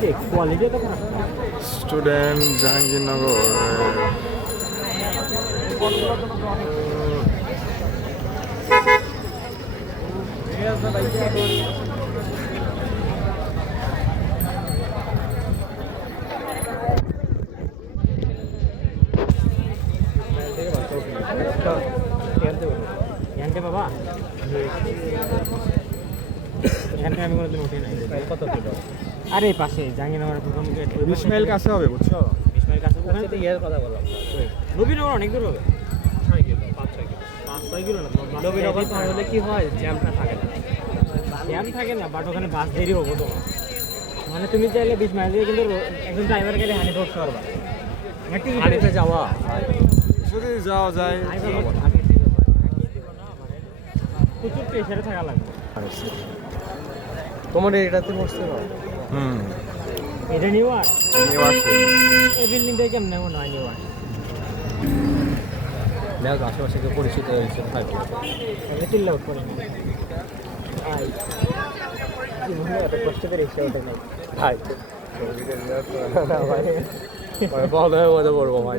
Quality তো খারাপ। Student Jahangirnagar. জানতে বাবা এখান থেকে আমি কোনোদিন উঠি নাই। কত কিলো? আরে পাশে জাহাঙ্গীরনগরের প্রথম গেট 20 মাইল কাছে হবে বুঝছো? 20 মাইল কাছে ওখানে তো ইয়ার কথা বললাম। নবীনগর অনেক দূর হবে, 6 কিলো 5-6 কিলো 5-6 কিলো না। নবীনগর হলে কি হয়, জ্যামটা থাকে না। জ্যাম থাকে না, বাট ওখানে বাস দেরি হবো তোমার। মানে তুমি চাইলে 20 মাইল দিয়ে কিন্তু একজন ড্রাইভার গেলে হানি ধরতে পারবা। হানিতে যাওয়া যদি যাওয়া যায় প্রচুর প্রেশারে থাকা লাগবে। তোমার এটাতে বসতে পারো। এটা নিউ আর নিউ আসছে। এই বিল্ডিংটা কেমন মনে হয় নিউ আর? দেখো আশেপাশে কেউ পরিচিত হয়েছে থাকবে। আমি চিল্লা উঠ করে জীবনে এত কষ্ট করে রিক্সা উঠে নাই ভাই বল হয়ে মজা করবো ভাই।